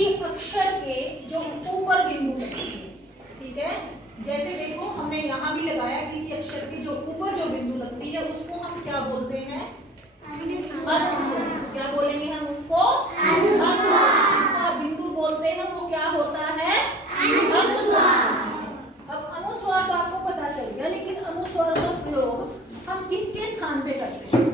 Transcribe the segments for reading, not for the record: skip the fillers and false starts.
भी अक्षर के जो ऊपर बिंदु लगते हैं, ठीक है, जैसे देखो हमने यहाँ भी लगाया, किसी अक्षर के जो ऊपर जो बिंदु लगती है उसको हम क्या बोलते हैं? अनुस्वार। क्या बोलेंगे हम उसको? अनुस्वार। जिसका बिंदु बोलते हैं वो क्या होता है? अनुस्वार। अब अनुस्वार तो आपको पता चल गया, लेकिन अनुस्वार का प्रयोग हम किसके स्थान पे करते हैं?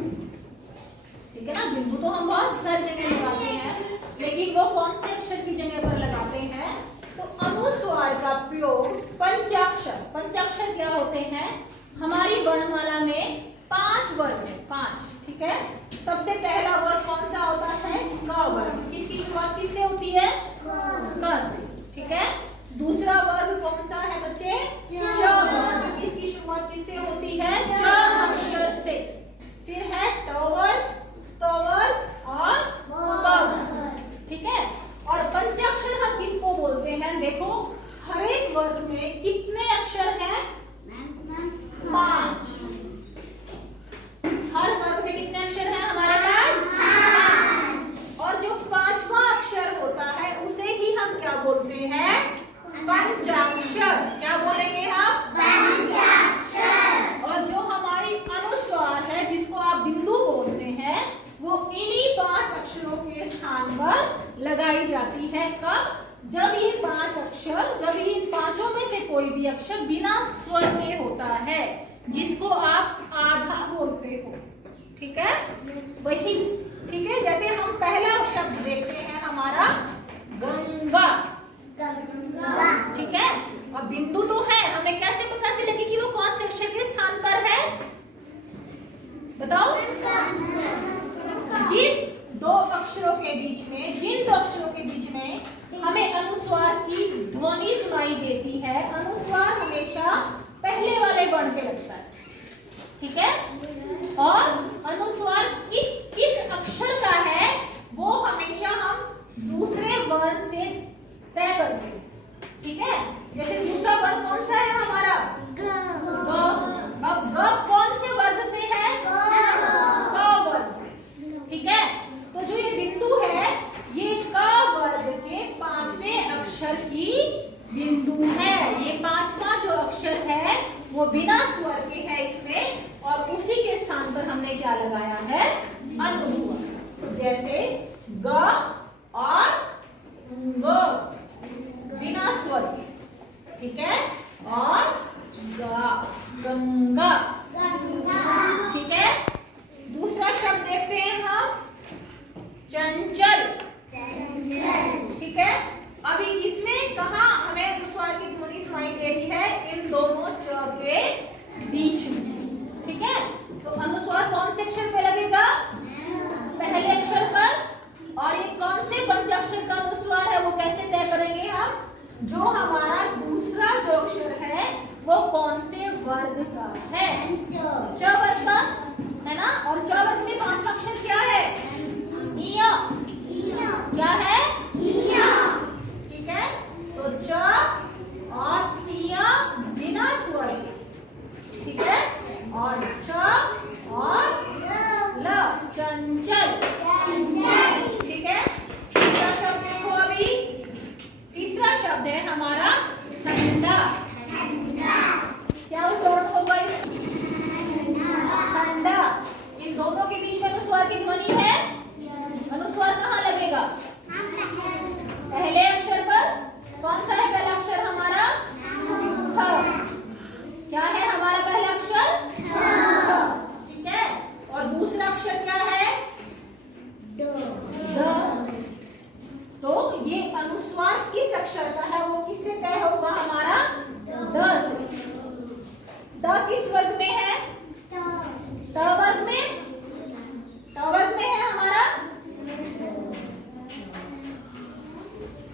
ठीक है ना, बिंदु तो हम बहुत सारी जगह लगाते हैं, लेकिन वो कौन से अक्षर की जगह पर लगाते हैं? तो अनुस्वार का प्रयोग पंचाक्षर। पंचाक्षर क्या होते हैं? हमारी वर्णमाला में 5 वर्ग है, 5, ठीक है। सबसे पहला वर्ग कौन सा होता है? क वर्ग। इसकी शुरुआत किससे होती है? क से, ठीक है। दूसरा वर्ग कौन सा है बच्चे? च वर्ग। इसकी शुरुआत किससे होती है? च अक्षर से। फिर है ट वर्ग, त वर्ग और प वर्ग, ठीक है। और पंचाक्षर हम किसको बोलते हैं? देखो हर एक वर्ग में कितने अक्षर हैं? 5। हर वर्ग में कितने अक्षर हैं हमारे पास? 5। और जो 5वां अक्षर होता है उसे ही हम क्या बोलते हैं? पंचाक्षर। क्या बोलेंगे हम? पंचाक्षर। और जो हमारी अनुस्वार है, जिसको आप बिंदु बोलते हैं, वो इन्हीं 5 अक्षरों के स्थान पर लगाई जाती है। कब? जब ये 5 अक्षर, जब इन 5 में से कोई भी अक्षर बिना स्वर के होता है, जिसको आप आधा बोलते हो, ठीक है, वही, ठीक है। जैसे हम पहला शब्द देखते हैं हमारा गंगा, ठीक है। अब बिंदु तो है, हमें कैसे पता चलेगी कि वो कौन से अक्षर के स्थान पर है? बताओ। जिस 2 अक्षरों के बीच में, जिन 2 अक्षरों के बीच में हमें अनुस्वार की ध्वनि सुनाई देती है, अनुस्वार हमेशा पहले वाले वर्ण पे लगता है, ठीक है। और अनुस्वार किस अक्षर का है वो हमेशा हम दूसरे वर्ण से तय करते हैं, ठीक है। जैसे दूसरा वर्ण कौन सा है हमारा? ग। अब ग कौन से वर्ग से है? क वर्ग से, ठीक है। तो जो ये बिंदु है, ये क वर्ग के 5वें अक्षर की बिंदु है। ये 5वां जो अक्षर है वो बिना स्वर के है इसमें, और उसी के स्थान पर हमने क्या लगाया है? अनुस्वार। जैसे ग और ग बिना स्वर के, ठीक है। और गंगा, ठीक है। दूसरा शब्द देखते हैं हम, चंचल, ठीक है। अभी इसमें कहाँ हमें अनुस्वार की ध्वनि सुनाई दे रही है? इन दोनों च के बीच में, ठीक है। तो अनुस्वार कौन से अक्षर पे लगेगा? पहले अक्षर पर। और ये कौन से पंचाक्षर का अनुस्वार है वो कैसे तय करेंगे हम? जो हमारा दूसरा जो अक्षर है वो कौन से वर्ग का है? च वर्ग का, है ना। और च वर्ग में 5वां अक्षर क्या है? इया। क्या है? इया, ठीक है। तो च और इया बिना स्वर, ठीक है। और च और ल, चंचल, ठीक है। तीसरा शब्द देखो अभी, तीसरा शब्द है हमारा ठंडा। क्या उच्चारण होगा इस? ठंडा। इन दोनों के बीच में अनुस्वार की ध्वनि है। अनुस्वार कहाँ लगेगा? पहले अक्षर पर। कौन सा है पहला अक्षर हमारा? थ। क्या है हमारा पहला अक्षर? थ, ठीक है। और दूसरा अक्षर क्या है? द। तो ये अनुस्वार किस अक्षर का है वो किससे तय होगा हमारा? द से। द किस वर्ग में है? ट वर्ग में। ट वर्ग में है हमारा।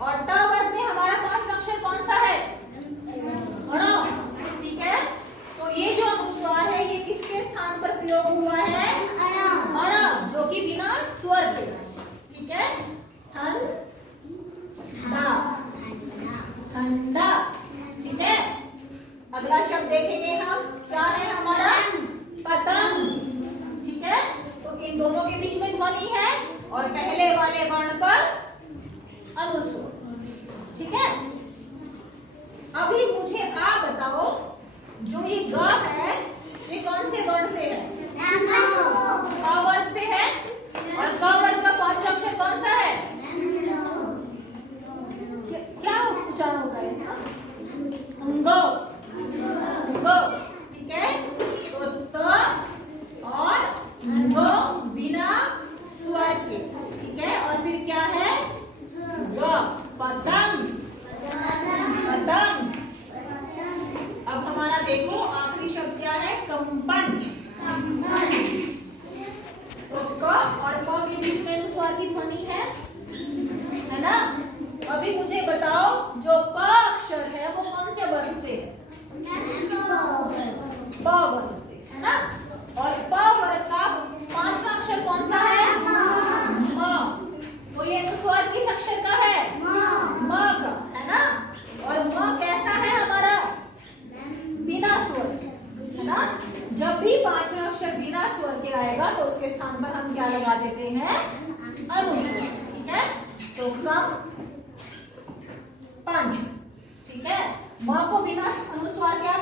और ट वर्ग में हमारा 5वां अक्षर कौन सा है? अण, ठीक है। तो ये जो अनुस्वार है ये किसके स्थान पर प्रयोग हुआ है? अण, जो कि बिना स्वर के, ठीक है। ठंडा, ठीक है। अगला शब्द देखेंगे हम, क्या है हमारा? पतंग, ठीक है। तो इन दोनों के बीच में ध्वनि है और पहले वाले वर्ण पर अनुस्वार। आगे आएगा तो उसके स्थान पर हम क्या लगा देते हैं, अनुस्वार। ठीक है, तो कम 5। ठीक है, म को बिना अनुस्वार क्या